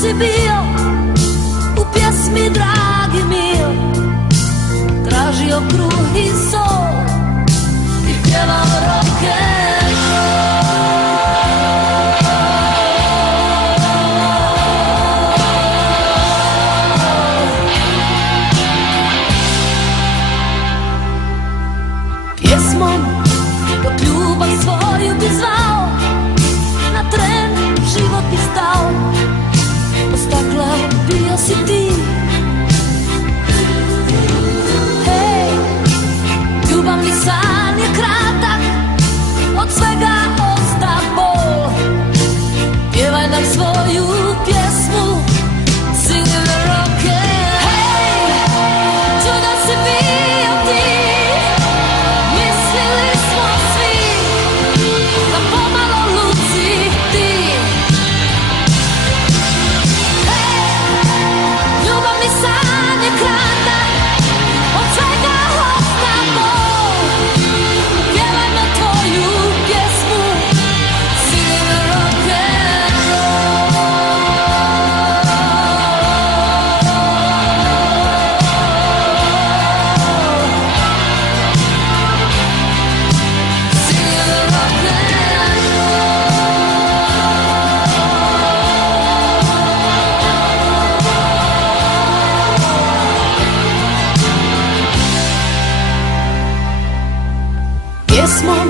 si bio u pjesmi dragi mio, tražio kruh i sol i pjevao rock'n'roll. Pjesmom dok ljubav svoju bi zvao, na tren život bi stao, od stakla bio si ti. Hej, ljubavni san je kratak, od svega osta bol. Pjevaj nam svoju pjesmu, sing the rock'n'roll. Hej, čudo si bio ti, mislili smo svi da pomalo luci ti. Ljubavni san je kratak, od svega osta bol. Pjevajmo tvoju pjesmu, sing the rock'n'roll. Sing the rock'n'roll. Pjesmom